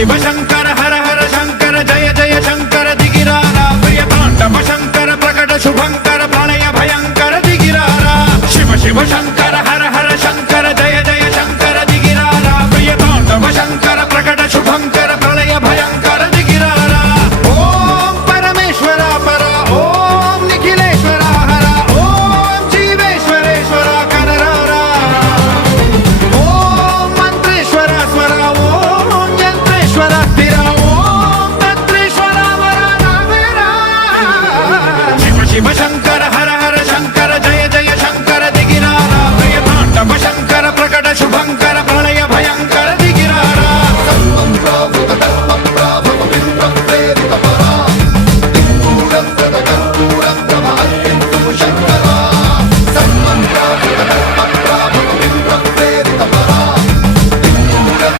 शिव शंकर हर हर शंकर जय जय शंकर दिगिरारा प्रिय तांडव शंकर प्रकट शुभंकर प्रलय भयंकर दिगिरारा शिव शिव शंकर